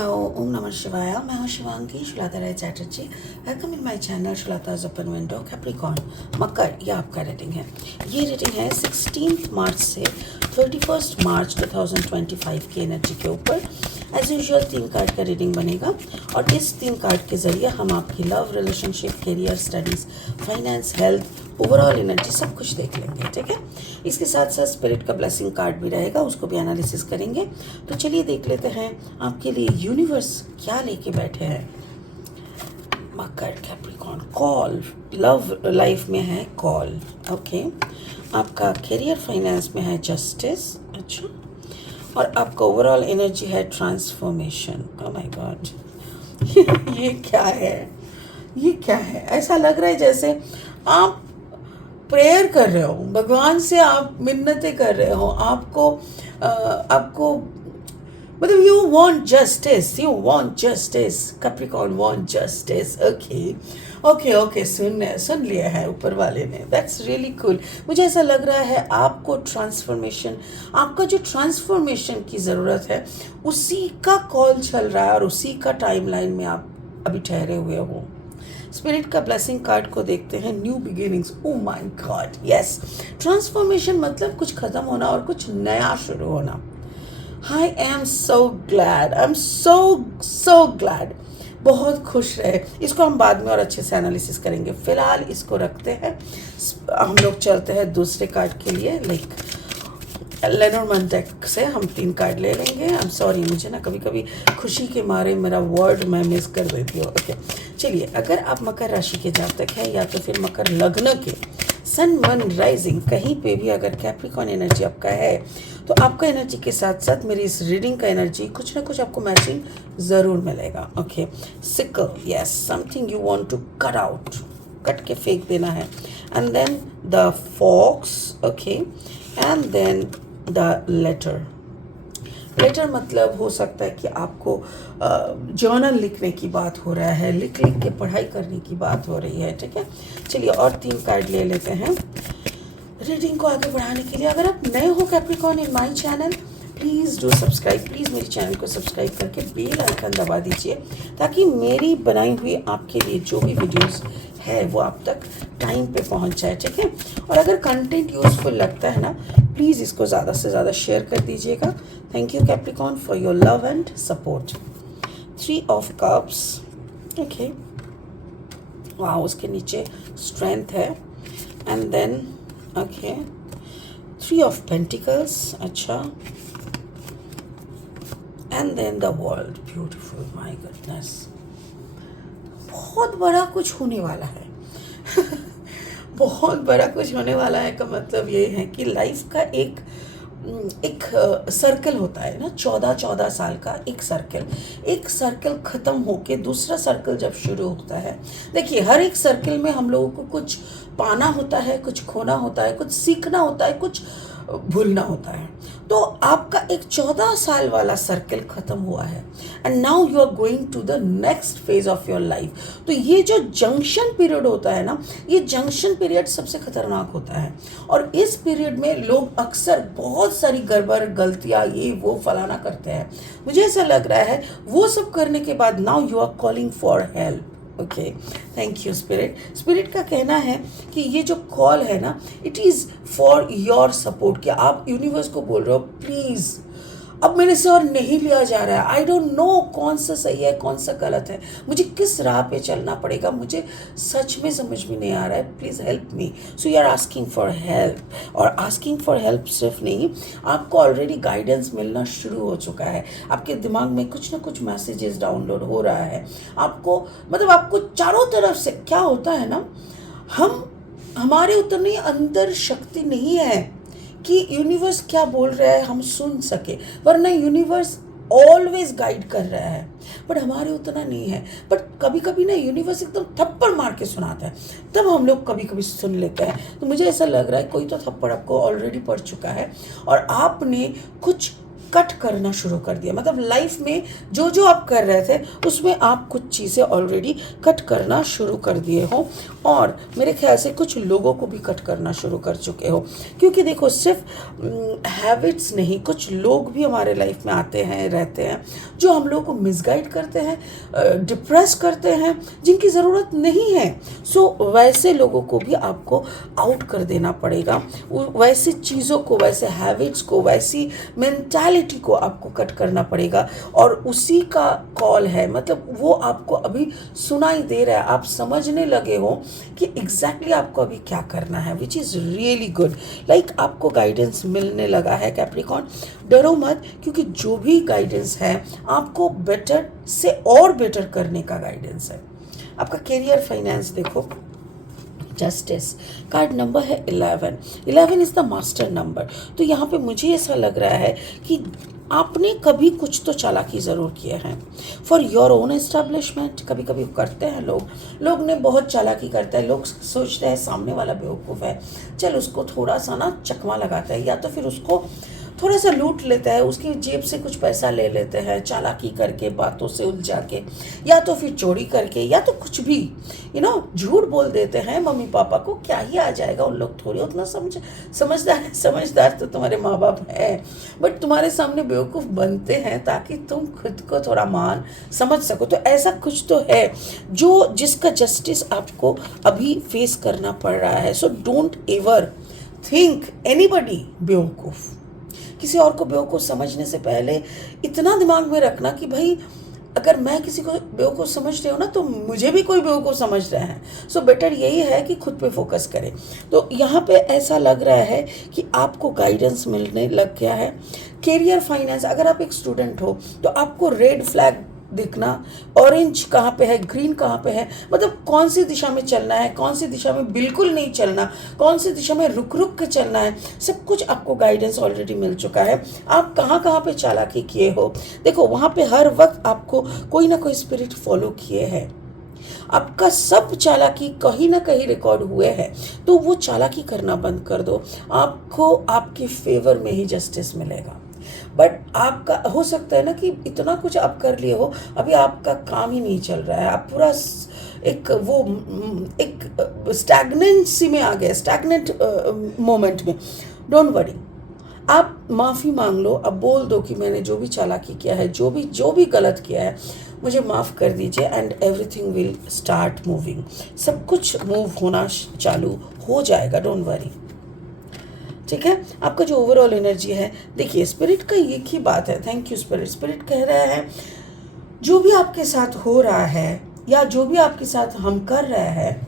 Hello, ओम नमः शिवाय। मैं हूँ Shivangi Shulata Rai Chatterjee. Welcome in my channel Shulata's open window. Capricorn मकर, ये आपका रेटिंग है। ये रेटिंग है 16 मार्च से 31 मार्च 2025 की एनर्जी के ऊपर। एज यूजुअल 3 कार्ड का रीडिंग बनेगा और इस 3 कार्ड के ज़रिए हम आपकी love, relationship, career, studies, finance, health, overall energy सब कुछ देख लेंगे। ठीक है, इसके साथ साथ स्पिरिट का ब्लेसिंग कार्ड भी रहेगा, उसको भी एनालिसिस करेंगे। तो चलिए देख लेते हैं आपके लिए यूनिवर्स क्या लेके बैठे हैं। मकर, कैप्रिकॉर्न, कॉल, लव लाइफ में है कॉल। ओके, आपका करियर फाइनेंस में है जस्टिस। अच्छा, और आपका ओवरऑल एनर्जी है ट्रांसफॉर्मेशन। ओह माय गॉड ये क्या है, ये क्या है? ऐसा लग रहा है जैसे आप प्रेयर कर रहे हो, भगवान से आप मिन्नतें कर रहे हो। आपको मतलब you want justice, Capricorn want justice. Okay, सुन लिया है ऊपर वाले ने। That's really cool. मुझे ऐसा लग रहा है आपको ट्रांसफॉर्मेशन, आपका जो ट्रांसफॉर्मेशन की ज़रूरत है उसी का कॉल चल रहा है और उसी का टाइमलाइन में आप अभी ठहरे हुए हो। स्पिरिट का ब्लेसिंग कार्ड को देखते हैं, new beginnings. Oh my God, yes, transformation मतलब कुछ खत्म होना और कुछ नया शुरू होना। I am so glad, I am so glad. बहुत खुश रहे। इसको हम बाद में और अच्छे से एनालिसिस करेंगे, फिलहाल इसको रखते हैं। हम लोग चलते हैं दूसरे कार्ड के लिए। लेनोर्मैन डेक से हम 3 कार्ड ले लेंगे। आई एम सॉरी, मुझे ना कभी कभी खुशी के मारे मेरा वर्ड मैं मिस कर देती हूँ। ओके, चलिए, अगर आप मकर राशि के जातक हैं या तो फिर मकर लग्न के, सन मन राइजिंग, कहीं पे भी अगर कैप्रिकॉर्न एनर्जी आपका है तो आपका एनर्जी के साथ साथ मेरी इस रीडिंग का एनर्जी कुछ ना कुछ आपको मैचिंग ज़रूर मिलेगा। Okay, sickle, yes, something you want to cut out, cut के फेंक देना है। And then the fox, okay, and then the letter मतलब हो सकता है कि आपको जर्नल लिखने की बात हो रहा है, लिख के पढ़ाई करने की बात हो रही है। ठीक है, चलिए और 3 कार्ड ले लेते हैं रीडिंग को आगे बढ़ाने के लिए। अगर आप नए हो Capricorn in my channel, please do subscribe. Please मेरे चैनल को सब्सक्राइब करके बेल आइकन दबा दीजिए ताकि मेरी बनाई हुई आपके लिए जो भी वीडियोस है वो आप तक टाइम पे पहुंच जाए। ठीक है, और अगर कंटेंट यूजफुल लगता है ना, प्लीज़ इसको ज़्यादा से ज़्यादा शेयर कर दीजिएगा। Thank you Capricorn for your love and support. 3 of cups, okay, वाह, उसके नीचे स्ट्रेंथ है। And then okay, 3 of pentacles, अच्छा, and then the world, beautiful, my goodness. बहुत बड़ा कुछ होने वाला है बहुत बड़ा कुछ होने वाला है का मतलब ये है कि लाइफ का एक सर्कल होता है ना, 14 साल का एक सर्कल ख़त्म होके दूसरा सर्कल जब शुरू होता है। देखिए, हर एक सर्कल में हम लोगों को कुछ पाना होता है, कुछ खोना होता है, कुछ सीखना होता है, कुछ भूलना होता है। तो आपका एक 14 साल वाला सर्कल ख़त्म हुआ है and now you are going to the next phase of your life. तो ये जो जंक्शन पीरियड होता है ना, ये जंक्शन पीरियड सबसे खतरनाक होता है और इस पीरियड में लोग अक्सर बहुत सारी गड़बड़, गलतियाँ, ये वो फलाना करते हैं। मुझे ऐसा लग रहा है वो सब करने के बाद now you are calling for help. Okay, thank you spirit का कहना है कि ये जो कॉल है ना, it is for your support, कि आप यूनिवर्स को बोल रहे हो प्लीज़ अब मेरे से और नहीं लिया जा रहा है। आई डोंट नो कौन सा सही है कौन सा गलत है, मुझे किस राह पे चलना पड़ेगा, मुझे सच में समझ में नहीं आ रहा है, please help me. So you are asking for help, और आस्किंग फॉर हेल्प सिर्फ नहीं, आपको ऑलरेडी गाइडेंस मिलना शुरू हो चुका है। आपके दिमाग में कुछ ना कुछ मैसेजेस डाउनलोड हो रहा है। आपको मतलब आपको चारों तरफ से क्या होता है ना, हमारे उतनी अंदर शक्ति नहीं है कि यूनिवर्स क्या बोल रहा है हम सुन सके, वरना यूनिवर्स ऑलवेज गाइड कर रहा है, बट हमारे उतना नहीं है। बट कभी कभी ना यूनिवर्स एकदम थप्पड़ मार के सुनाता है, तब हम लोग कभी कभी सुन लेते हैं। तो मुझे ऐसा लग रहा है कोई तो थप्पड़ आपको ऑलरेडी पड़ चुका है और आपने कुछ कट करना शुरू कर दिया। मतलब लाइफ में जो जो आप कर रहे थे उसमें आप कुछ चीज़ें ऑलरेडी कट करना शुरू कर दिए हो, और मेरे ख्याल से कुछ लोगों को भी कट करना शुरू कर चुके हो। क्योंकि देखो, सिर्फ हैबिट्स नहीं, कुछ लोग भी हमारे लाइफ में आते हैं, रहते हैं, जो हम लोग को मिसगाइड करते हैं, डिप्रेस करते हैं, जिनकी ज़रूरत नहीं है। सो वैसे लोगों को भी आपको आउट कर देना पड़ेगा। वैसी चीज़ों को, वैसे हैबिट्स को, वैसी मेंटालिटी को आपको कट करना पड़ेगा। और उसी का कॉल है, मतलब वो आपको अभी सुनाई दे रहा है, आप समझने लगे हो कि एग्जैक्टली आपको अभी क्या करना है, which is really good. Like आपको गाइडेंस मिलने लगा है कैप्रिकॉर्न। डरो मत, क्योंकि जो भी गाइडेंस है आपको बेटर से और बेटर करने का गाइडेंस है। आपका करियर, फाइनेंस देखो, जस्टिस कार्ड नंबर है 11। 11 इज़ द मास्टर नंबर। तो यहाँ पे मुझे ऐसा लग रहा है कि आपने कभी कुछ तो चालाकी ज़रूर किया है फॉर योर ओन एस्टेब्लिशमेंट। कभी कभी करते हैं लोग ने बहुत चालाकी करते हैं। लोग सोचते हैं सामने वाला बेवकूफ़ है, चल उसको थोड़ा सा ना चकमा लगाता है, या तो फिर उसको थोड़ा सा लूट लेता है, उसकी जेब से कुछ पैसा ले लेते हैं चालाकी करके, बातों से उलझा के, या तो फिर चोरी करके, या तो कुछ भी झूठ बोल देते हैं। मम्मी पापा को क्या ही आ जाएगा, उन लोग थोड़ी उतना समझदार तो तुम्हारे माँ बाप है, बट तुम्हारे सामने बेवकूफ़ बनते हैं ताकि तुम खुद को थोड़ा मान समझ सको। तो ऐसा कुछ तो है जिसका जस्टिस आपको अभी फेस करना पड़ रहा है। So don't ever think anybody बेवकूफ़। किसी और को बेवकूफ़ समझने से पहले इतना दिमाग में रखना कि भाई अगर मैं किसी को बेवकूफ़ समझ रही हूँ ना, तो मुझे भी कोई बेवकूफ़ समझ रहा है। सो बेटर यही है कि खुद पे फोकस करें। तो यहाँ पे ऐसा लग रहा है कि आपको गाइडेंस मिलने लग गया है। करियर, फाइनेंस, अगर आप एक स्टूडेंट हो तो आपको रेड फ्लैग दिखना, ऑरेंज कहाँ पे है, ग्रीन कहाँ पे है, मतलब कौन सी दिशा में चलना है, कौन सी दिशा में बिल्कुल नहीं चलना, कौन सी दिशा में रुक रुक के चलना है, सब कुछ आपको गाइडेंस ऑलरेडी मिल चुका है। आप कहाँ कहाँ पे चालाकी किए हो, देखो वहाँ पे हर वक्त आपको कोई ना कोई स्पिरिट फॉलो किए हैं। आपका सब चालाकी कहीं ना कहीं रिकॉर्ड हुए हैं, तो वो चालाकी करना बंद कर दो। आपको आपके फेवर में ही जस्टिस मिलेगा। बट आपका हो सकता है ना कि इतना कुछ आप कर लिए हो, अभी आपका काम ही नहीं चल रहा है, आप पूरा एक स्टैग्नेंसी में आ गए, स्टैग्नेंट मोमेंट में। डोंट वरी, आप माफ़ी मांग लो। अब बोल दो कि मैंने जो भी चालाकी किया है, जो भी गलत किया है, मुझे माफ़ कर दीजिए, and everything will start moving. सब कुछ मूव होना चालू हो जाएगा, डोंट वरी। ठीक है, आपका जो ओवरऑल एनर्जी है, देखिए स्पिरिट का एक ही बात है, थैंक यू स्पिरिट। स्पिरिट कह रहा है जो भी आपके साथ हो रहा है या जो भी आपके साथ हम कर रहे हैं,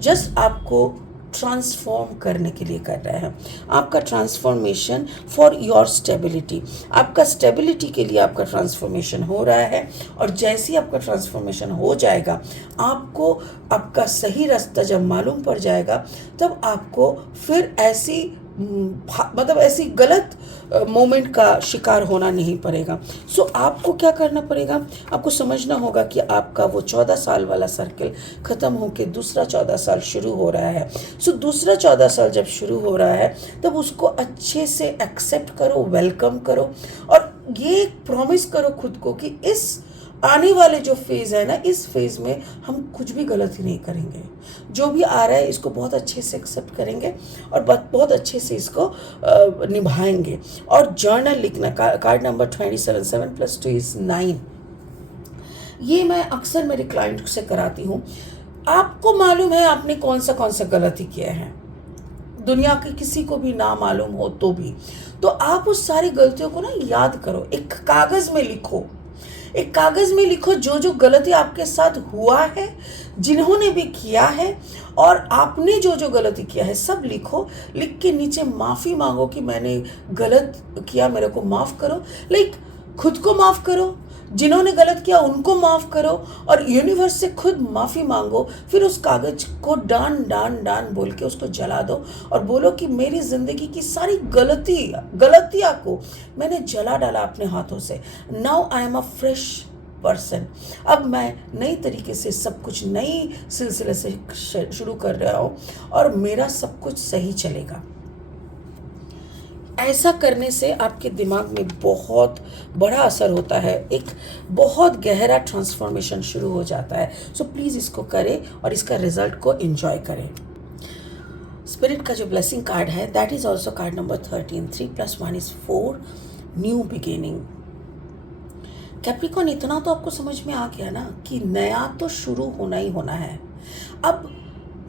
जस्ट आपको ट्रांसफॉर्म करने के लिए कर रहे हैं। आपका ट्रांसफॉर्मेशन फॉर योर स्टेबिलिटी, आपका स्टेबिलिटी के लिए आपका ट्रांसफॉर्मेशन हो रहा है। और जैसे ही आपका ट्रांसफॉर्मेशन हो जाएगा, आपको आपका सही रास्ता जब मालूम पड़ जाएगा, तब आपको फिर ऐसी गलत मोमेंट का शिकार होना नहीं पड़ेगा। सो आपको क्या करना पड़ेगा, आपको समझना होगा कि आपका वो 14 साल वाला सर्किल ख़त्म होकर दूसरा 14 साल शुरू हो रहा है। सो दूसरा 14 साल जब शुरू हो रहा है, तब उसको अच्छे से एक्सेप्ट करो, वेलकम करो, और ये प्रॉमिस करो खुद को कि इस आने वाले जो फेज़ है ना, इस फेज़ में हम कुछ भी गलती नहीं करेंगे। जो भी आ रहा है इसको बहुत अच्छे से एक्सेप्ट करेंगे और बहुत अच्छे से इसको निभाएंगे। और जर्नल लिखना, कार्ड नंबर 27, 7 + 2 = 9। ये मैं अक्सर मेरे क्लाइंट से कराती हूँ। आपको मालूम है आपने कौन सा गलती किया है, दुनिया के किसी को भी ना मालूम हो तो भी, तो आप उस सारी गलतियों को ना याद करो, एक कागज़ में लिखो। एक कागज़ में लिखो जो गलती आपके साथ हुआ है, जिन्होंने भी किया है, और आपने जो गलती किया है सब लिखो। लिख के नीचे माफ़ी मांगो कि मैंने गलत किया, मेरे को माफ़ करो। लाइक खुद को माफ़ करो, जिन्होंने गलत किया उनको माफ़ करो, और यूनिवर्स से खुद माफ़ी मांगो। फिर उस कागज़ को डान बोल के उसको जला दो और बोलो कि मेरी ज़िंदगी की सारी गलतियाँ को मैंने जला डाला अपने हाथों से। Now I am a fresh person. अब मैं नई तरीके से सब कुछ नई सिलसिले से शुरू कर रहा हूँ और मेरा सब कुछ सही चलेगा। ऐसा करने से आपके दिमाग में बहुत बड़ा असर होता है, एक बहुत गहरा ट्रांसफॉर्मेशन शुरू हो जाता है। सो प्लीज़ इसको करें और इसका रिजल्ट को एंजॉय करें। स्पिरिट का जो ब्लेसिंग कार्ड है that is also card number 13। 3 + 1 = 4, new beginning. Capricorn, इतना तो आपको समझ में आ गया ना कि नया तो शुरू होना ही होना है। अब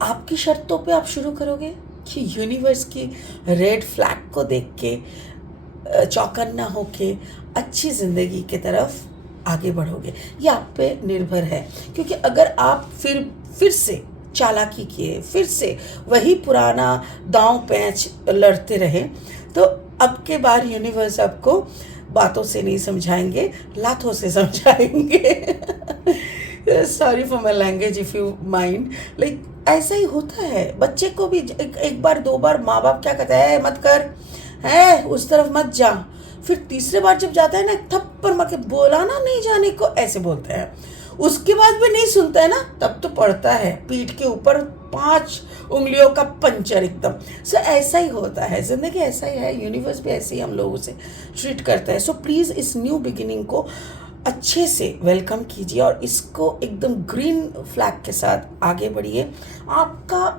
आपकी शर्तों पे आप शुरू करोगे कि यूनिवर्स की रेड फ्लैग को देख के चौकन्ना होके अच्छी ज़िंदगी की तरफ आगे बढ़ोगे, ये आप पे निर्भर है। क्योंकि अगर आप फिर से चालाकी किए, फिर से वही पुराना दांव पैंच लड़ते रहे, तो अब के बार यूनिवर्स आपको बातों से नहीं समझाएंगे, लातों से समझाएंगे। Sorry for my language if you mind, like ऐसा ही होता है। बच्चे को भी एक बार 2 बार माँ बाप क्या कहते हैं, मत कर, है उस तरफ मत जा। फिर तीसरे बार जब जाता है ना, थप्पड़ मार के, बोला ना नहीं जाने को, ऐसे बोलते हैं। उसके बाद भी नहीं सुनता है ना, तब तो पड़ता है पीठ के ऊपर 5 उंगलियों का पंचर एकदम। सो ऐसा ही होता है, ज़िंदगी ऐसा ही है, यूनिवर्स भी ऐसे ही हम लोगों से ट्रीट करता है। सो प्लीज़ इस न्यू बिगिनिंग को अच्छे से वेलकम कीजिए और इसको एकदम ग्रीन फ्लैग के साथ आगे बढ़िए। आपका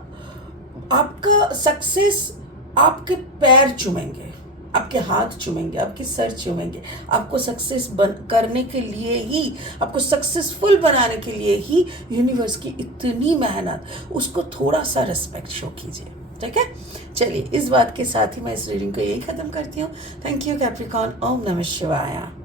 सक्सेस आपके पैर चूमेंगे, आपके हाथ चूमेंगे, आपके सर चूमेंगे। आपको सक्सेस करने के लिए ही, आपको सक्सेसफुल बनाने के लिए ही यूनिवर्स की इतनी मेहनत, उसको थोड़ा सा रिस्पेक्ट शो कीजिए, ठीक है। चलिए, इस बात के साथ ही मैं इस रीडिंग को यही ख़त्म करती हूँ। Thank you Capricorn. ओम नमः शिवाय।